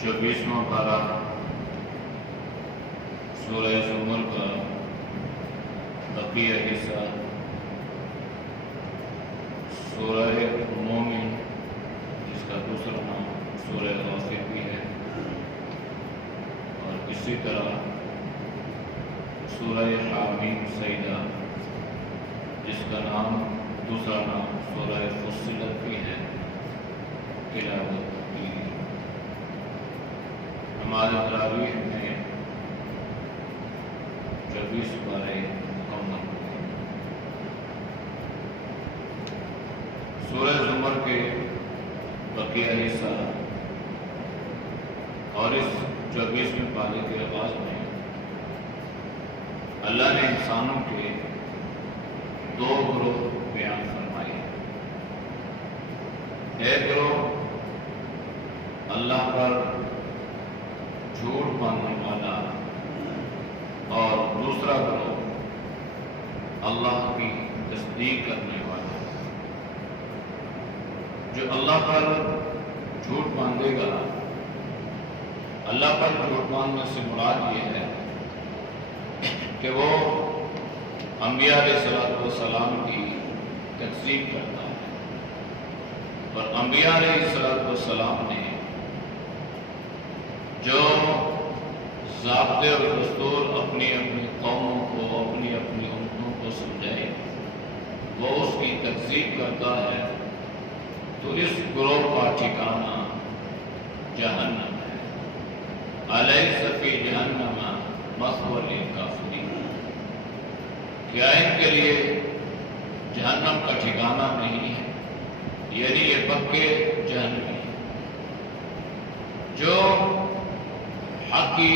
24واں پارہ سورہ زمر کا بقیہ حصہ سورہ مومن، جس کا دوسرا نام سورہ غافر بھی ہے، اور اسی طرح سورہ حامیم سجدہ، جس کا دوسرا نام سورہ فصلت بھی ہے، تلاوت کی نماز تراویح میں 24 پارے مکمل ہوئے۔ سورہ زمر کے بقیہ حصہ اور اس 24ویں پارے کے آغاز میں اللہ نے انسانوں کے دو گروہ بیان فرمائے۔ ایک گروہ اللہ پر جھوٹ باندھنے والا، اور دوسرا گروہ اللہ کی تصدیق کرنے والا۔ جو اللہ پر جھوٹ باندھے گا، اللہ پر جھوٹ باندھنے سے مراد یہ ہے کہ وہ انبیاء علیہ السلام کی تکذیب کرتا ہے، اور انبیاء علیہ السلام نے جو ضابطے اور دستور اپنی اپنی قوموں کو، اپنی اپنی امتوں کو سمجھائے، وہ اس کی تکذیب کرتا ہے، تو اس گروہ کا ٹھکانہ جہنم ہے۔ الیس فی جہنم مثوی للکافرین، کیا ان کے لیے جہنم کا ٹھکانہ نہیں ہے؟ یعنی یہ پکے جہنمی ہیں۔ جو حق کی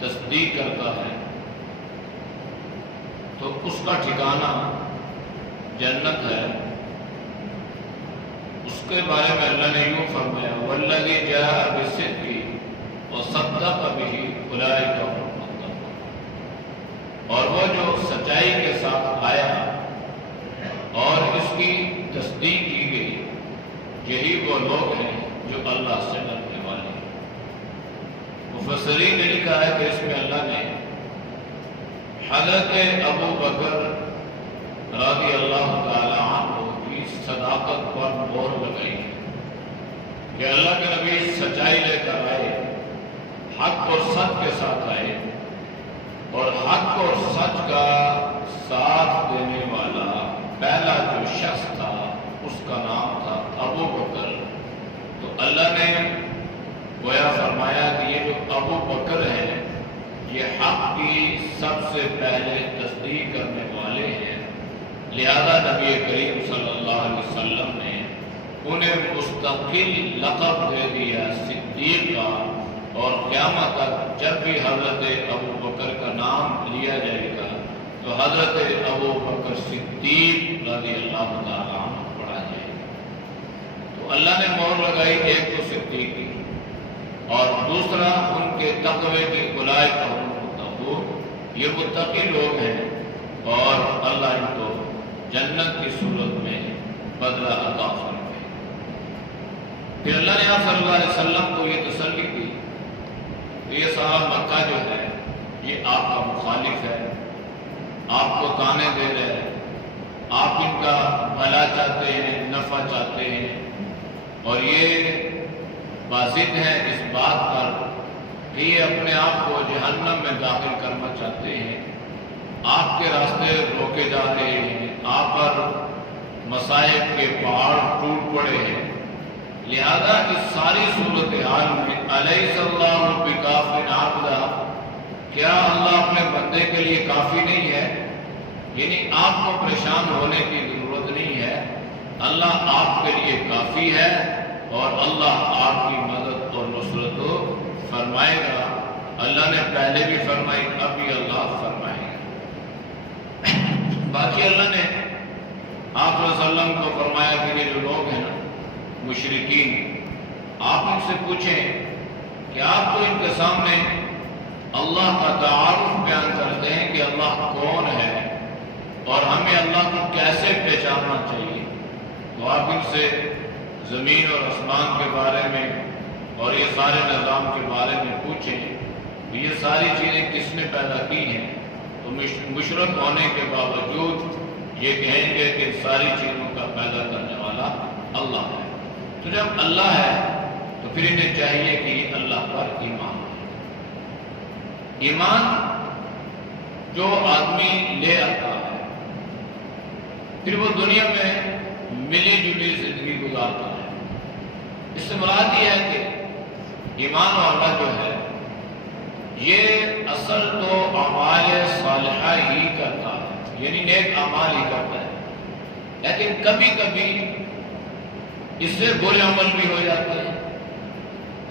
تصدیق کرتا ہے تو اس کا ٹھکانہ جنت ہے۔ اس کے بارے میں اللہ نے یوں فرمایا، والذی جاء بالصدق وصدق بہ اولئک هم المتقون، اور وہ جو سچائی کے ساتھ آیا اور اس کی تصدیق کی گئی، یہی وہ لوگ ہیں جو اللہ سے ڈرنے والے ہیں۔ مفسرین نے لکھا ہے کہ اس میں اللہ نے حضرت ابو بکر رضی اللہ تعالی عنہ کی صداقت پر مہر لگائی ہے کہ اللہ کے نبی سچائی لے کر آئے، حق اور سچ کے ساتھ آئے، اور حق اور سچ کا ساتھ دینے والا پہلا جو شخص تھا اس کا نام تھا ابو بکر۔ تو اللہ نے گویا فرمایا کہ یہ جو ابو بکر ہیں یہ حق کی سب سے پہلے تصدیق کرنے والے ہیں، لہذا نبی کریم صلی اللہ علیہ وسلم نے انہیں مستقل لقب دے دیا صدیق کا، اور قیامت تک جب بھی حضرت ابو بکر کا نام لیا جائے گا تو حضرت ابو بکر صدیق رضی اللہ تعالیٰ عنہ پڑھا جائے گا۔ تو اللہ نے مہر لگائی، ایک تو صدیق کی، اور دوسرا ان کے تقوی کی اولئک هم المتقون، یہ متقی لوگ ہیں، اور اللہ ان کو جنت کی صورت میں بدلہ عطا فرمائے۔ پھر اللہ نے آپ صلی اللہ علیہ وسلم کو یہ تسلی دی کہ یہ صاحب مکہ جو ہے یہ آپ کا مخالف ہے، آپ کو تانے دے رہے ہیں، آپ ان کا بھلا چاہتے ہیں، نفع چاہتے ہیں، اور یہ واضح ہے اس بات پر کہ یہ اپنے آپ کو جہنم میں داخل کرنا چاہتے ہیں، آپ کے راستے روکے جا رہے ہیں، آپ پر مصائب کے پہاڑ ٹوٹ پڑے ہیں، لہذا اس ساری صورتحال میں الیس اللہ بکاف عبدہ، کیا اللہ اپنے بندے کے لیے کافی نہیں ہے؟ یعنی آپ کو پریشان ہونے کی ضرورت نہیں ہے، اللہ آپ کے لیے کافی ہے، اور اللہ آپ کی مدد اور نصرت فرمائے گا۔ اللہ نے پہلے بھی فرمائی، اب بھی اللہ فرمائے گا۔ باقی اللہ نے آپ صلی اللہ علیہ وسلم کو فرمایا کہ یہ جو لوگ ہیں نا مشرکین، آپ ان سے پوچھیں کہ آپ تو ان کے سامنے اللہ کا تعارف بیان کرتے ہیں کہ اللہ کون ہے اور ہمیں اللہ کو کیسے پہچاننا چاہیے، تو آپ ان سے زمین اور آسمان کے بارے میں اور یہ سارے نظام کے بارے میں پوچھیں کہ یہ ساری چیزیں کس نے پیدا کی ہیں، تو مشرک ہونے کے باوجود یہ کہیں گے کہ ساری چیزوں کا پیدا کرنے والا اللہ ہے۔ تو جب اللہ ہے تو پھر انہیں چاہیے کہ یہ اللہ پر ایمان ہے۔ ایمان جو آدمی لے آتا ہے پھر وہ دنیا میں ملی جلی زندگی گزارتا ہے۔ اس سے مراد یہ ہے کہ ایمان والا جو ہے یہ اصل تو اعمال صالحہ ہی کرتا ہے، یعنی نیک اعمال ہی کرتا ہے، لیکن کبھی کبھی اس سے برے عمل بھی ہو جاتے ہیں۔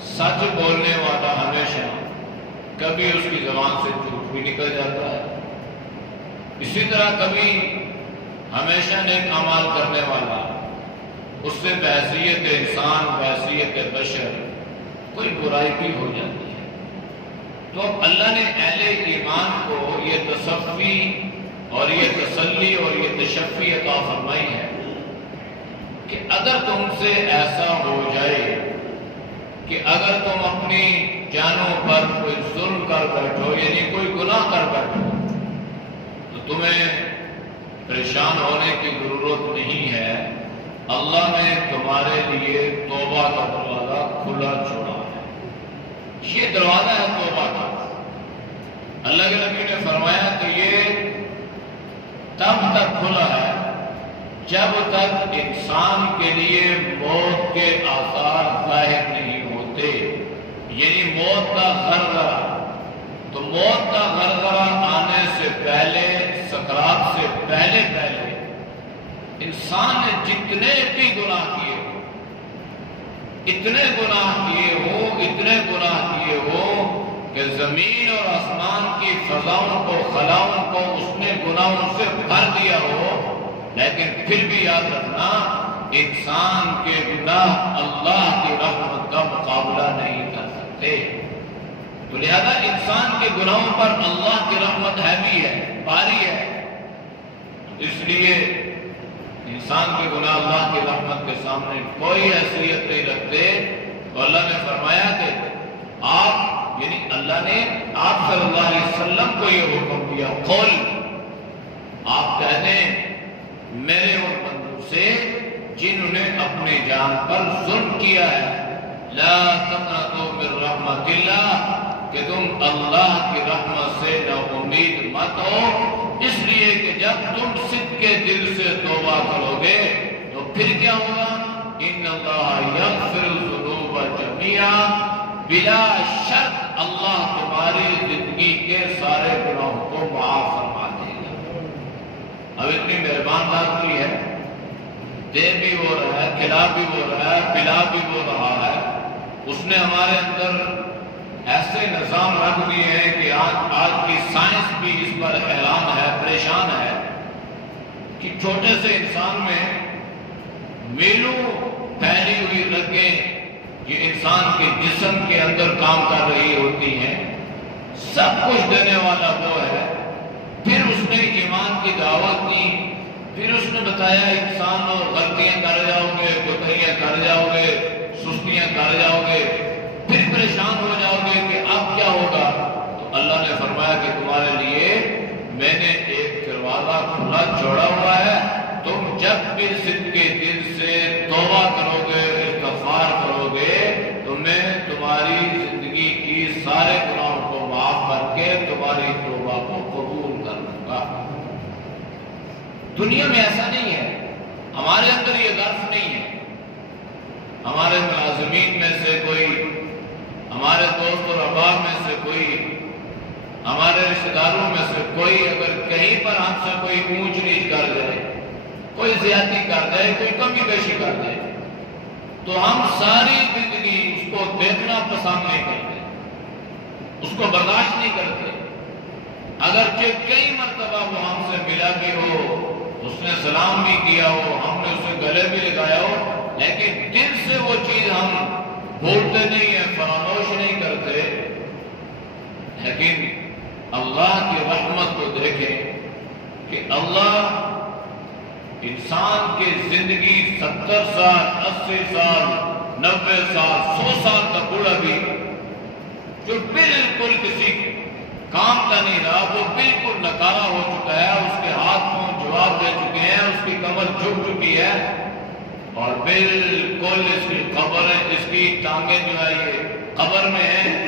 سچ بولنے والا ہمیشہ کبھی اس کی زبان سے جھوٹ بھی نکل جاتا ہے، اسی طرح کبھی ہمیشہ نیک اعمال کرنے والا اس سے بحیثیت انسان بحیثیت بشر کوئی برائی بھی ہو جاتی ہے۔ تو اب اللہ نے اہل ایمان کو یہ تصفی اور یہ تسلی اور یہ تشفی عطا فرمائی ہے کہ اگر تم سے ایسا ہو جائے کہ اگر تم اپنی جانوں پر کوئی ظلم کر بیٹھو، یعنی کوئی گناہ کر بیٹھو، تو تمہیں پریشان ہونے کی ضرورت نہیں ہے، اللہ نے تمہارے لیے توبہ کا دروازہ کھلا چھوڑا ہے۔ یہ دروازہ ہے توبہ کا۔ اللہ کے نبی نے فرمایا کہ یہ تب تک کھلا ہے جب تک انسان کے لیے موت کے آثار ظاہر نہیں ہوتے، یعنی موت کا غرغرہ۔ تو موت کا غرغرہ آنے سے پہلے، سکرات سے پہلے انسان نے جتنے بھی گناہ کیے ہو، اتنے گناہ کیے ہو کہ زمین اور آسمان کی فضاؤں کو، خلاؤں کو اس نے گناہوں سے بھر دیا ہو، لیکن پھر بھی یاد رکھنا انسان کے گناہ اللہ کی رحمت کا مقابلہ نہیں کر سکتے۔ تو لہذا انسان کے گناہوں پر اللہ کی رحمت ہے بھی ہے، باری ہے۔ اس لیے انسان کے گناہ اللہ کی رحمت کے سامنے کوئی حیثیت نہیں رکھتے۔ تو اللہ نے فرمایا کہ آپ، یعنی اللہ نے آپ صلی اللہ علیہ وسلم کو یہ حکم دیا، قول، آپ کہہ دیں میرے ان بندوں سے جنہوں نے اپنی جان پر ظلم کیا ہے، لا تقنطوا من رحمت اللہ، کہ تم اللہ کی رحمت سے نا امید مت ہو، اس لیے کہ جب تم صدق کے دل سے توبہ کرو گے تو پھر کیا ہوگا؟ ان اللہ یغفر الذنوب جميعا، بلا شرط اللہ تمہاری زندگی کے سارے گناہوں کو معاف فرما دے گا۔ اب اتنی مہربان ذات کی ہے، دے بھی وہ رہا ہے، کھلا بھی وہ رہا ہے، پلا بھی وہ رہا ہے۔ اس نے ہمارے اندر ایسے نظام رکھ دیے ہیں کہ آج کی سائنس بھی اس پر حیران ہے، پریشان ہے کہ چھوٹے سے انسان میں میلوں پھیلی ہوئی رگیں یہ انسان کے جسم کے اندر کام کر رہی ہوتی ہیں، سب کچھ دینے والا وہ ہے۔ پھر اس نے ایمان کی دعوت دی، پھر اس نے بتایا انسان اور غلطیاں کر جاؤ گے، کوتاہیاں کر جاؤ گے، سستیاں کر جاؤ گے، پھر پریشان ہو جاؤ گے کہ اب کیا ہوگا۔ تو اللہ نے فرمایا کہ تمہارے لیے میں نے ایک دروازہ کھلا چھوڑا ہوا ہے، تم جب بھی صدق کے دل سے توبہ کرو گے، استغفار کرو گے، تو میں تمہاری زندگی کی سارے گناہوں کو معاف کر کے تمہاری توبہ کو قبول کر لوں گا۔ دنیا میں ایسا نہیں ہے، ہمارے اندر یہ غرض نہیں ہے۔ ہمارے ملازمین میں سے کوئی، ہمارے دوست اور احباب میں سے کوئی، ہمارے رشتہ داروں میں سے کوئی اگر کہیں پر ہم سے کوئی اونچ نیچ کر جائے، کوئی زیادتی کر جائے، کوئی کمی بیشی کر جائے، تو ہم ساری زندگی اس کو دیکھنا پسند نہیں کرتے، اس کو برداشت نہیں کرتے۔ اگرچہ کئی مرتبہ وہ ہم سے ملا بھی ہو، اس نے سلام بھی کیا ہو، ہم نے اسے گلے بھی لگایا ہو، لیکن دل سے وہ چیز ہم بھولتے نہیں ہیں، فراموش نہیں کرتے۔ لیکن اللہ کی رحمت کو دیکھیں کہ اللہ انسان کی زندگی 70 سال، 80 سال، 90 سال، 100 سال کا بڑھا بھی جو بالکل کسی کام کا نہیں رہا، وہ بالکل نکارا ہو چکا ہے، اس کے ہاتھ میں جواب دے چکے ہیں، اس کی کمر جھک چکی ہے اور بالکل اس کی قبر، اس کی ٹانگیں جو ہے یہ قبر میں ہیں،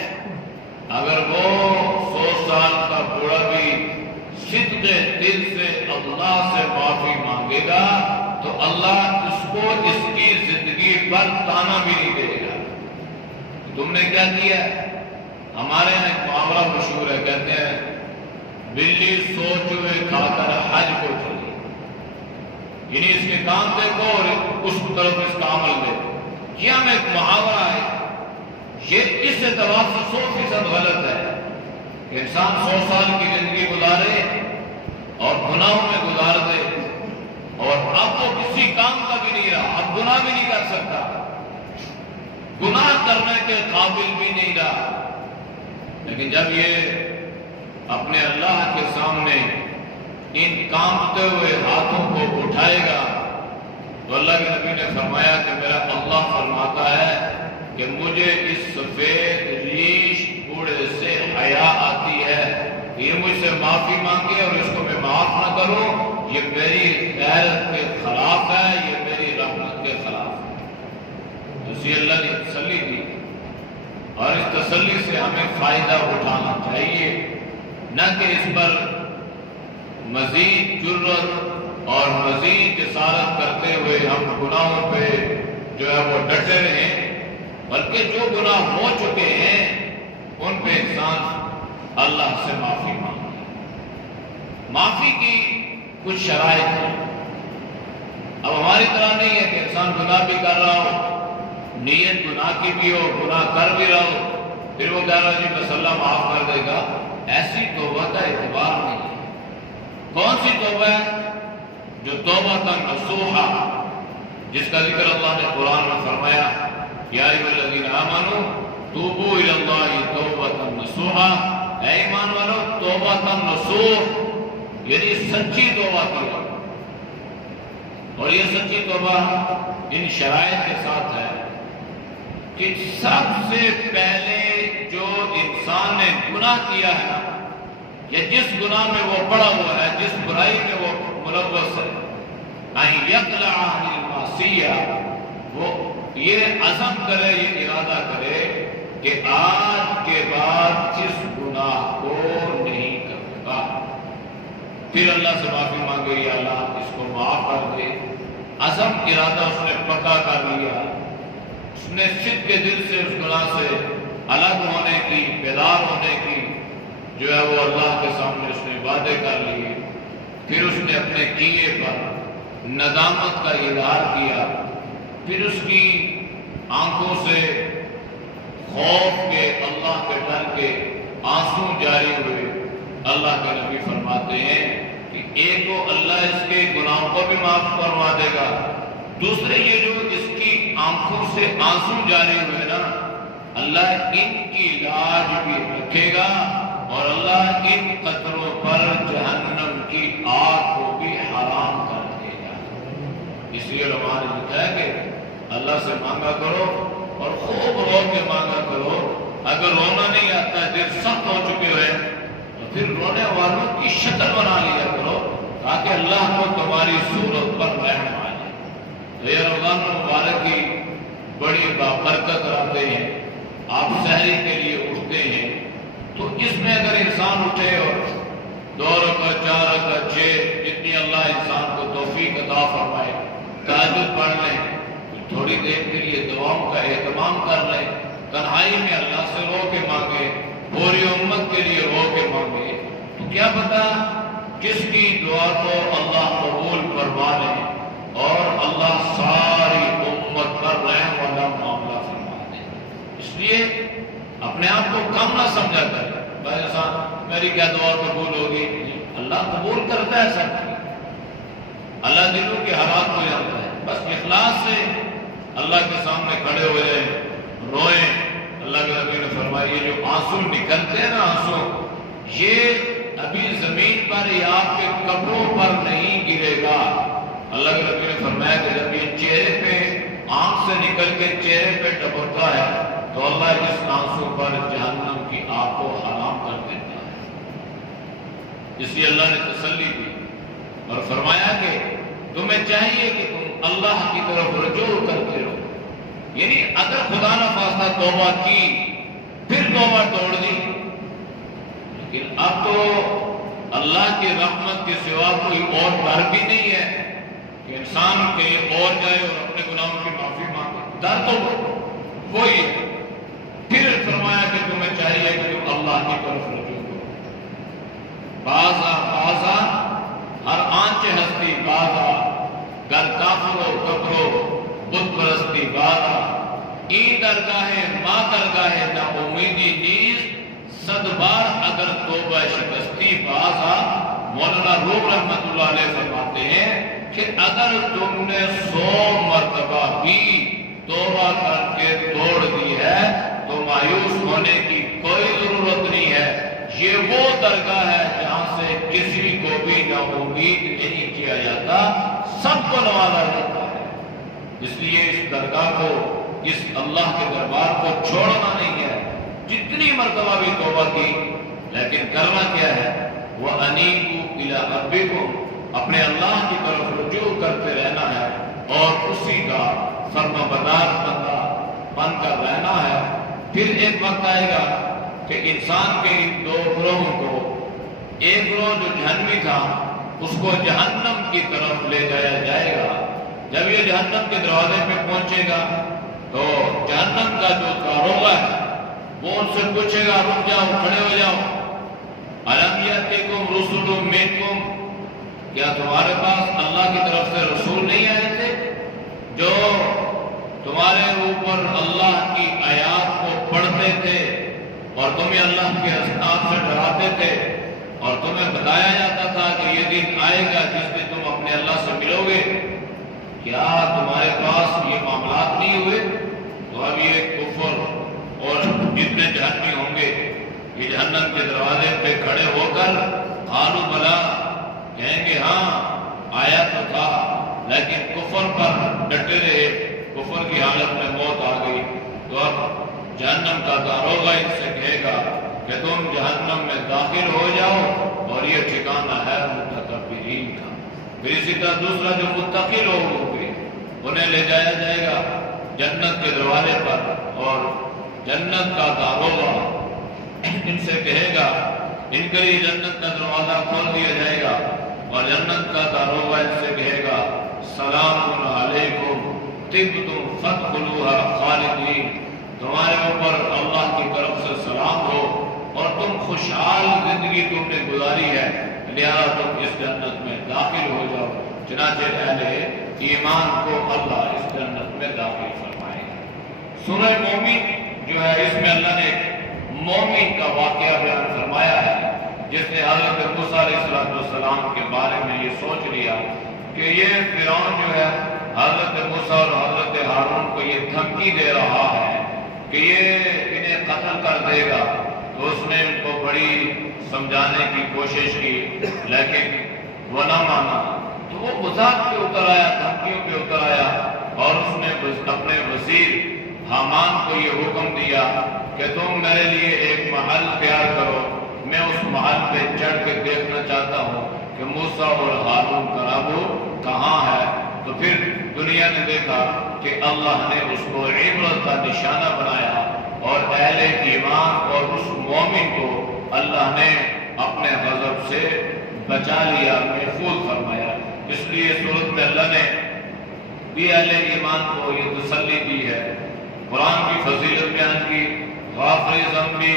اگر وہ 100 سال کا بوڑھا بھی صدق دل سے اللہ سے معافی مانگے گا تو اللہ اس کو اس کی زندگی پر تانا بھی نہیں دے گا۔ تم نے کیا کیا؟ ہمارے یہاں ایک معاملہ مشہور ہے، کہتے ہیں بلی سوچ ہوئے کھا کر حج کو چلی، یعنی اس کے کام دیکھو اور اس طرف اس کا عمل دیکھو۔ یہ ہم ایک محاورہ ہے، یہ اس اعتبار سے 100% غلط ہے کہ انسان 100 سال کی زندگی گزارے اور گناہوں میں گزار دے اور اب وہ کسی کام کا بھی نہیں رہا، اب گناہ بھی نہیں کر سکتا، گناہ کرنے کے قابل بھی نہیں رہا۔ لیکن جب یہ اپنے اللہ کے سامنے ان کامتے ہوئے ہاتھوں کو اٹھائے گا تو اللہ کے نبی نے فرمایا کہ میرا اللہ فرماتا ہے کہ مجھے اس سفید ریش بوڑھے سے حیا آتی ہے کہ یہ مجھ سے معافی مانگے اور اس کو میں معاف نہ کروں، یہ میری غیرت کے خلاف ہے، یہ میری رحمت کے خلاف ہے۔ اسی اللہ نے تسلی دی اور اس تسلی سے ہمیں فائدہ اٹھانا چاہیے، نہ کہ اس پر مزید جرت اور مزید جسارت کرتے ہوئے ہم گناہوں پہ جو ہے وہ ڈٹے رہیں، بلکہ جو گناہ ہو چکے ہیں ان پہ انسان اللہ سے معافی مانگے۔ معافی کی کچھ شرائط ہیں، اب ہماری طرح نہیں ہے کہ انسان گناہ بھی کر رہا ہو، نیت گناہ کی بھی ہو، گناہ کر بھی رہا ہو، پھر وہ کہہ رہا جی بس اللہ معاف کر دے گا، ایسی توبہ کا اعتبار نہیں ہے۔ کون سی توبہ ہے؟ جو توبہ کا نصوحہ، جس کا ذکر اللہ نے قرآن میں فرمایا یا ایھا الذین آمنوا توبوا الی اللہ توبۃ نصوحا، اے ایمان والو توبۃ نصوح یعنی سچی توبہ کرو، اور یہ سچی توبہ ان شرائط کے ساتھ ہے کہ سب سے پہلے جو انسان نے گناہ کیا ہے یا جس گناہ میں وہ پڑا ہوا ہے، جس برائی میں وہ ملوث ہے، ان یقلع عن المعصیہ، وہ یہ عزم کرے، یہ ارادہ کرے کہ آج کے بعد اس گناہ کو نہیں کروں گا، پھر اللہ سے معافی مانگے یا اللہ اس کو معاف کر دے۔ عزم ارادہ اس نے پکا کر لیا، اس نے صدق کے دل سے اس گناہ سے الگ ہونے کی، بیدار ہونے کی جو ہے وہ اللہ کے سامنے اس نے وعدے کر لیے، پھر اس نے اپنے کیے پر ندامت کا اظہار کیا، پھر اس کی آنکھوں سے خوف کے، اللہ کے ڈر کے آنسو جاری ہوئے۔ اللہ کے نبی فرماتے ہیں کہ ایک تو اللہ اس کے گناہوں کو بھی معاف فرما دے گا، دوسرے یہ جو اس کی آنکھوں سے آنسو جاری ہوئے نا، اللہ ان کی لاج بھی رکھے گا اور اللہ ان قطروں پر جہنم کی آگ کو بھی حرام کر دے گا۔ اس لیے علماء نے لکھا ہے کہ اللہ سے مانگا کرو اور خوب رو کے مانگا کرو، اگر رونا نہیں آتا ہے، دل سخت ہو چکے ہوئے تو پھر رونے والوں کی شکل بنا لیا کرو تاکہ اللہ کو تمہاری صورت پر رحم آ جائے۔ تو یہ رمضان المبارک کی بڑی بابرکت راتیں ہیں، آپ سحری کے لیے اٹھتے ہیں تو اس میں اگر انسان اٹھے اور 2 رکعت 4 رکعت 6 جتنی اللہ انسان کو توفیق عطا فرمائے تہجد پڑھ لیں، تھوڑی دیر کے لیے دعاؤں کا اہتمام کر لیں، تنہائی میں اللہ سے رو کے مانگے، پوری امت کے لیے رو کے مانگے، تو کیا پتا کس کی دعا کو اللہ قبول فرما لے اور اللہ ساری امت پر رحم والا معاملہ فرما دے۔ اس لیے اپنے آپ کو کم نہ سمجھا کرے، بھائی انسان میری کیا دعا قبول ہوگی، اللہ قبول کرتا ہے سب کی، اللہ دلوں کے حالات کو جانتا ہے، بس اخلاص سے اللہ کے سامنے کھڑے ہوئے روئیں۔ اللہ کے نبی نے فرمایا یہ جو آنسو نکلتے ہیں نا، آنسو یہ ابھی زمین پر یا آپ کے کپڑوں پر نہیں گرے گا۔ اللہ کے نبی نے فرمایا کہ جب یہ چہرے پہ آنکھ سے نکل کے چہرے پہ ٹپکتا ہے تو اللہ اس آنسو پر جہنم کی آگ کو حرام کر دیتا ہے۔ اس لیے اللہ نے تسلی دی اور فرمایا کہ تمہیں چاہیے کہ تم اللہ کی طرف رجوع کرتے رہو، یعنی اگر خدا نہ خواستہ توبہ کی پھر توبہ توڑ دی، لیکن اب تو اللہ کی رحمت کے سوا کوئی اور در بھی نہیں ہے کہ انسان کہیں اور جائے اور اپنے گناہوں کی معافی مانگے، در تو وہی ہے۔ پھر فرمایا کہ تمہیں چاہیے کہ تم اللہ کی طرف رجوع کرو۔ بازا بازا ہر آنچ ہستی بازا، گر کافرو کبرو بت پرستی بازا، این درگاہ ماں درگاہ نا امیدی نیز، صد بار اگر توبہ شکستی بازا۔ مولانا روم رحمت اللہ علیہ فرماتے ہیں کہ اگر تم نے 100 مرتبہ بھی توبہ کر کے توڑ دی ہے تو مایوس ہونے کی کوئی ضرورت نہیں ہے۔ یہ وہ درگاہ ہے جہاں سے کسی کو بھی نا امید نہیں کیا جاتا، سب کو نوازا جاتا ہے۔ اس لیے اس درگاہ کو، اس اللہ کے دربار کو چھوڑنا نہیں ہے۔ جتنی مرتبہ بھی توبہ کی، لیکن کرنا کیا ہے؟ وَأَنِيبُوا إِلَىٰ رَبِّكُمْ، اپنے اللہ کی طرف رجوع کرتے رہنا ہے اور اسی کا فرمانبردار بندہ بن کر رہنا ہے۔ پھر ایک وقت آئے گا کہ انسان کے ان دو گروہوں کو، ایک گروہ جو جہنمی تھا اس کو جہنم کی طرف لے جایا جائے گا۔ جب یہ جہنم کے دروازے پہ پہنچے گا تو جہنم کا جو داروغہ ہے وہ ان سے پوچھے گا، رک جاؤ، کھڑے ہو جاؤ، أَلَمْ يَأْتِكُمْ رُسُلٌ مِّنْكُمْ، کیا تمہارے پاس اللہ کی طرف سے رسول نہیں آئے تھے جو تمہارے اوپر اللہ کی آیات کو پڑھتے تھے اور تمہیں اللہ کے عذاب سے ڈراتے تھے اور تمہیں بتایا جاتا تھا کہ یہ دن آئے گا جس دن تم اپنے اللہ سے ملو گے؟ کیا تمہارے پاس یہ معاملات نہیں ہوئے؟ تو اب یہ کفر اور جتنے جہنمی ہوں گے یہ جہنم کے دروازے پہ کھڑے ہو کر قالوا بلا، کہیں گے ہاں آیا تو تھا، لیکن کفر پر ڈٹے رہے، کفر کی حالت میں موت آ گئی۔ تو اب جہنم کا داروغہ ان سے کہے گا کہ تم جہنم میں داخل ہو جاؤ اور یہ ٹھکانہ ہے متکبرین کا۔ پھر اسی طرح دوسرا جو متقی لوگ ہوں گے انہیں لے جایا جائے گا جنت کے دروازے پر اور جنت کا داروغہ ان سے کہے گا، ان کے لیے جنت کا دروازہ کھول دیا جائے گا اور جنت کا داروغہ ان سے کہے گا سلام علیکم طبتم فادخلوها خالدین، تمہارے اوپر اللہ کی طرف سے سلام ہو اور تم خوشحال زندگی تم نے گزاری ہے، لہذا تم اس جنت میں داخل ہو جاؤ۔ چنانچہ اہل ایمان کو اللہ اس جنت میں داخل فرمائے گا۔ سورہ مومن جو ہے اس میں اللہ نے مومن کا واقعہ بیان فرمایا ہے جس نے حضرت موسیٰ علیہ السلام کے بارے میں یہ سوچ لیا کہ یہ فرعون جو ہے حضرت موسیٰ اور حضرت ہارون کو یہ دھمکی دے رہا ہے کہ یہ انہیں قتل کر دے گا، تو اس نے ان کو بڑی سمجھانے کی کوشش کی لیکن وہ نہ مانا، تو وہ مذاق پہ اتر آیا، دھمکیوں پہ اتر آیا اور اس نے اپنے وزیر حامان کو یہ حکم دیا کہ تم میرے لیے ایک محل تیار کرو، میں اس محل پہ چڑھ کے دیکھنا چاہتا ہوں کہ موسیٰ اور ہارون کا رب کہاں ہے۔ تو پھر دنیا نے دیکھا کہ اللہ نے اس کو عبرت کا نشانہ بنایا اور اہل ایمان اور اس مومن کو اللہ نے اپنے غضب سے بچا لیا، محفوظ فرمایا۔ اس لیے سورت میں اللہ نے بھی اہل ایمان کو یہ تسلی دی ہے، قرآن کی فضیلت بیان کی، غافر ذنبی،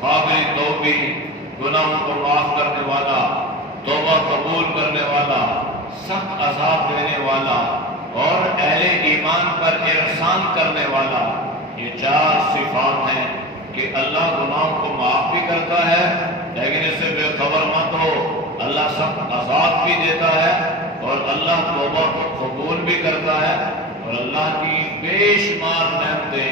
قابل توبی، گناہوں کو معاف کرنے والا، توبہ قبول کرنے والا، سخت عذاب دینے والا اور اہل ایمان پر احسان کرنے والا، یہ 4 صفات ہیں کہ اللہ گناہوں کو معاف بھی کرتا ہے لیکن اس سے بے خبر مت ہو، اللہ سخت عذاب بھی دیتا ہے اور اللہ توبہ کو قبول بھی کرتا ہے اور اللہ کی بے شمار نعمتیں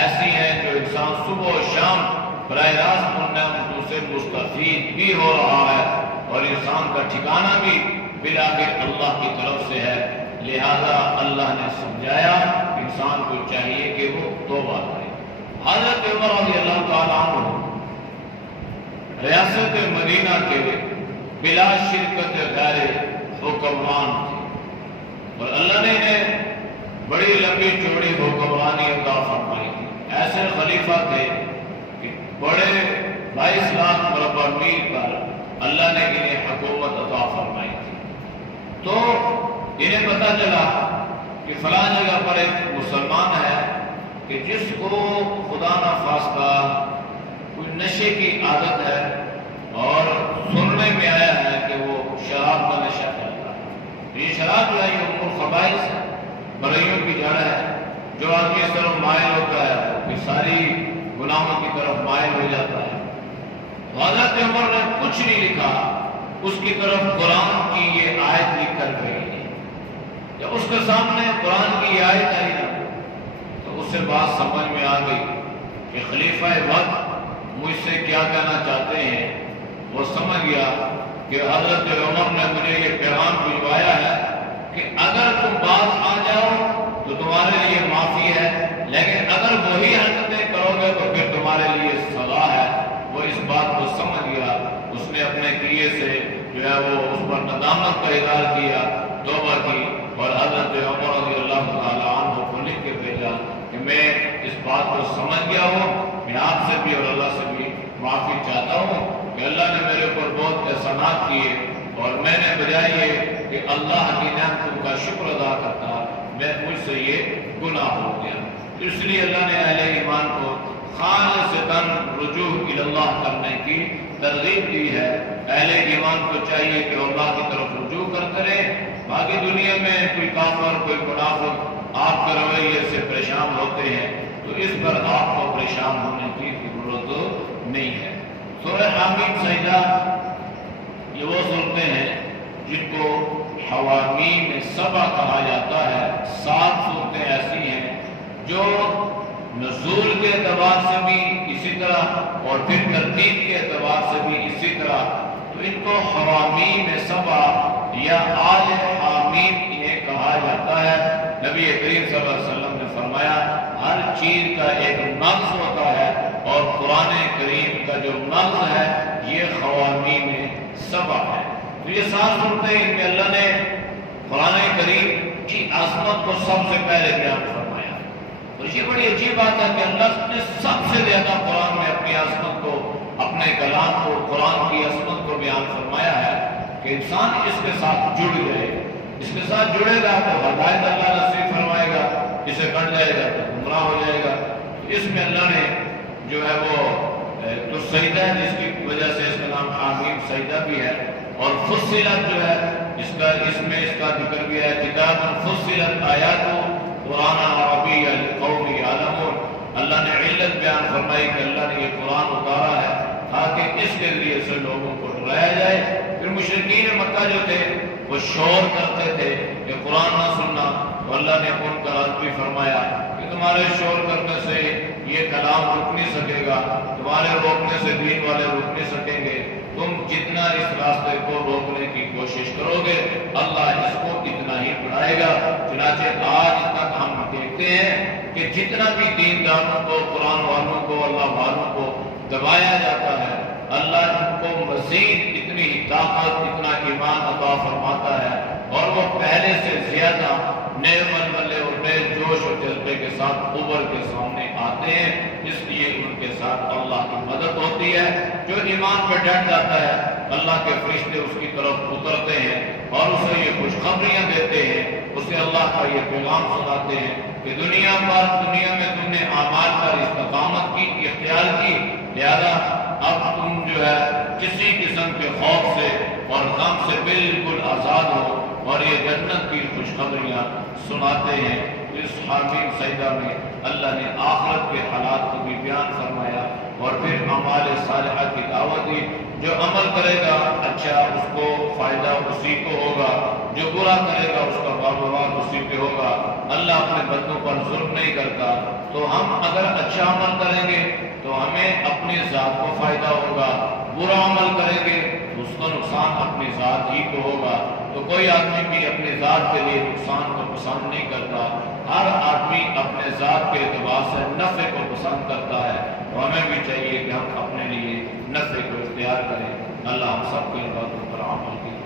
ایسی ہیں جو انسان صبح و شام براہ راست ان نعمتوں سے مستفید بھی ہو رہا ہے اور انسان کا ٹھکانہ بھی بالآخر اللہ کی طرف سے ہے۔ لہذا اللہ نے سمجھایا انسان کو چاہیے کہ وہ توبہ کرے۔ حضرت عمر رضی اللہ تعالیٰ عنہ ریاست مدینہ کے بلا شرکت غیر حکمران تھے، اور اللہ نے انہیں بڑی لمبی چوڑی حکمرانی عطا فرمائی تھی۔ ایسے خلیفہ تھے کہ بڑے 22 لاکھ مربع میل پر اللہ نے انہیں حکومت عطا فرمائی تھی۔ تو انہیں پتہ چلا کہ فلاں جگہ پر ایک مسلمان ہے کہ جس کو خدا نخواستہ کوئی نشے کی عادت ہے، اور سننے میں آیا ہے کہ وہ شراب کا نشہ کرتا ہے۔ یہ شراب جو ہے یہ ام الخبائث ہے، برائیوں کی جڑ ہے۔ جو آدمی اس طرف مائل ہوتا ہے پھر ساری گناہوں کی طرف مائل ہو جاتا ہے۔ حضرت عمر نے کچھ نہیں لکھا، اس کی طرف قرآن کی یہ آیت لکھ کر گئی ہے۔ جب اس کے سامنے قرآن کی یہ آیت آئی نا تو اسے بات سمجھ میں آ گئی کہ خلیفہ وقت مجھ سے کیا کہنا چاہتے ہیں۔ وہ سمجھ گیا کہ حضرت عمر نے مجھے یہ پیغام بھجوایا ہے کہ اگر تم باز آ جاؤ تو تمہارے لیے معافی ہے، لیکن اگر وہی حرکتیں کرو گے تو پھر تمہارے لیے سزا ہے۔ وہ اس بات کو سمجھ گیا، اس نے اپنے کیے سے جو ہے وہ اس پر ندامت کا اظہار کیا، توبہ کی، اور حضرت عمر رضی اللہ تعالیٰ عنہ کو لکھ کے بھیجا کہ میں اس بات کو سمجھ گیا ہوں، میں آپ سے بھی اور اللہ سے بھی معافی چاہتا ہوں کہ اللہ نے میرے اوپر بہت احسانات کیے، اور میں نے بجائے یہ کہ اللہ کی نعمتوں کا شکر ادا کرتا مجھ سے یہ گناہ ہو گیا۔ اس لیے اللہ نے اہل ایمان کو خالصتاً رجوع اللہ کرنے کی ترغیب دی ہے۔ اہل ایمان کو چاہیے کہ اللہ کی طرف رجوع کرتے رہے۔ باقی دنیا میں کوئی کافر کوئی منافق آپ کے رویے سے پریشان ہوتے ہیں تو اس پر آپ کو پریشان ہونے کی ضرورت نہیں ہے۔ سورہ حامیم سجدہ یہ وہ صورتیں ہیں جن کو حوامیم سبع کہا جاتا ہے۔ 7 صورتیں ایسی ہیں جو نزول کے اعتبار سے بھی اسی طرح اور پھر ترتیب کے اعتبار سے بھی اسی طرح، تو ان کو حوامیم سبع یا آل حامیم انہیں کہا جاتا ہے۔ نبی کریم صلی اللہ علیہ وسلم نے فرمایا ہر چیز کا ایک مغز ہوتا ہے، اور قرآن کریم کا جو مغز ہے یہ حوامیم سبع ہے۔ تو یہ 7 صورتیں ان میں اللہ نے قرآن کریم کی عظمت کو سب سے پہلے بیان فرمایا، اور یہ بڑی عجیب بات ہے کہ اللہ نے سب سے زیادہ قرآن میں اپنی عظمت کو، اپنے کلام کو، قرآن کی عظمت کو بیان فرمایا ہے کہ انسان اس کے ساتھ جڑ جائے، اس کے ساتھ جڑے گا تو ہدایت اللہ نصیب فرمائے گا، اسے کٹ جائے گا تو گمراہ ہو جائے گا۔ اس میں اللہ نے جو ہے وہ تو سجدہ ہے جس کی وجہ سے اس کا نام حامیم سجدہ بھی ہے، اور فصلت جو ہے اس میں اس کا ذکر بھی ہے، کتاب فصلت آیات قرآن عربی لقوم یعلمون۔ اللہ نے علت بیان فرمائی کہ اللہ نے یہ قرآن اتارا ہے تاکہ اس کے ذریعے سے لوگوں کو ڈرایا جائے۔ پھر مشرکین مکہ جو تھے وہ شور کرتے تھے کہ قرآن نہ سننا، تو اللہ نے ان کا رد بھی فرمایا کہ تمہارے شور کرنے سے یہ کلام رک نہیں سکے گا، تمہارے روکنے سے دین والے رک نہیں سکیں گے، تم جتنا اس راستے کو روکنے کی کوشش کرو گے اللہ اس کو اتنا ہی بڑھائے گا۔ چنانچہ آج تک ہم دیکھتے ہیں کہ جتنا بھی دینداروں کو، قرآن والوں کو، اللہ والوں کو دبایا جاتا ہے، اللہ ان کو مزید اتنی طاقت، اتنا ایمان عطا فرماتا ہے، اور وہ پہلے سے زیادہ نئے ململے اور نئے جوش و جذبے کے ساتھ ابھر کے سامنے آتے ہیں۔ اس لیے ان کے ساتھ اللہ کی مدد ہوتی ہے۔ جو ایمان پر ڈٹ جاتا ہے اللہ کے فرشتے اس کی طرف اترتے ہیں اور اسے یہ خوشخبریاں دیتے ہیں، اسے اللہ کا یہ پیغام سناتے ہیں کہ دنیا میں تم نے اعمال پر استقامت کی، اختیار کی، لہذا اب تم جو ہے کسی قسم کے خوف سے اور غم سے بالکل آزاد ہو، اور یہ جنت کی خوشخبریاں سناتے ہیں۔ اس حامیم سجدہ میں اللہ نے آخرت کے حالات کو بھی بیان فرمایا، اور پھر اعمال صالحہ کی دعوت دی۔ جو عمل کرے گا اچھا اس کو فائدہ اسی کو ہوگا، جو برا کرے گا اس کا بار اسی پہ ہوگا۔ اللہ اپنے بندوں پر ظلم نہیں کرتا، تو ہم اگر اچھا عمل کریں گے تو ہمیں اپنی ذات کو فائدہ ہوگا، برا عمل کریں گے تو اس کا نقصان اپنی ذات ہی کو ہوگا۔ تو کوئی آدمی بھی اپنی ذات کے لیے نقصان کو پسند نہیں کرتا، ہر آدمی اپنے ذات کے اعتبار سے نفع کو پسند کرتا ہے، تو ہمیں بھی چاہیے کہ ہم اپنے لیے نفع کو اختیار کریں۔ اللہ ہم سب کے باتوں پر عمل کی